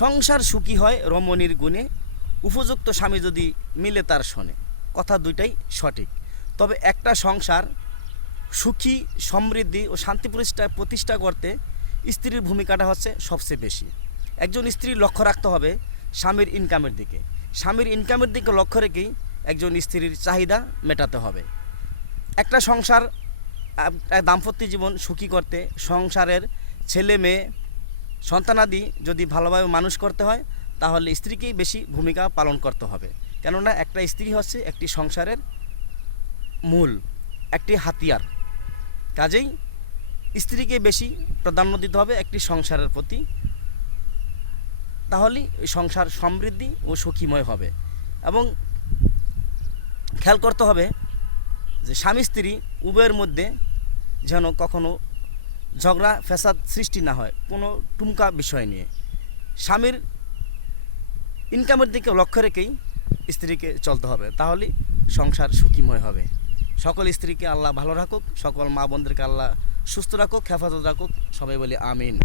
সংসার সুখী হয় রমণীর গুণে, উপযুক্ত স্বামী যদি মিলে তার শোনে। কথা দুইটাই সঠিক। তবে একটা সংসার সুখী, সমৃদ্ধি ও শান্তি প্রতিষ্ঠা করতে স্ত্রীর ভূমিকাটা হচ্ছে সবচেয়ে বেশি। একজন স্ত্রীর লক্ষ্য রাখতে হবে স্বামীর ইনকামের দিকে। স্বামীর ইনকামের দিকে লক্ষ্য রেখেই একজন স্ত্রীর চাহিদা মেটাতে হবে। একটা সংসার, দাম্পত্য জীবন সুখী করতে সংসারের ছেলে মেয়ে সন্তানাদি যদি ভালোভাবে মানুষ করতে হয়, তাহলে স্ত্রীকেই বেশি ভূমিকা পালন করতে হবে। কেননা একটা স্ত্রী হচ্ছে একটি সংসারের মূল, একটি হাতিয়ার। কাজেই স্ত্রীকে বেশি প্রাধান্য দিতে হবে একটি সংসারের প্রতি। তাহলেই ওই সংসার সমৃদ্ধি ও সুখীময় হবে। এবং খেয়াল করতে হবে যে স্বামী স্ত্রী উভয়ের মধ্যে যেন কখনো ঝগড়া ফ্যাসাদ সৃষ্টি না হয় কোনো টুমকা বিষয় নিয়ে। স্বামীর ইনকামের দিকে লক্ষ্য রেখেই স্ত্রীকে চলতে হবে, তাহলেই সংসার সুখীময় হবে। সকল স্ত্রীকে আল্লাহ ভালো রাখুক, সকল মা বোনদেরকে আল্লাহ সুস্থ রাখুক, হেফাজত রাখুক। সবাই বলি আমিন।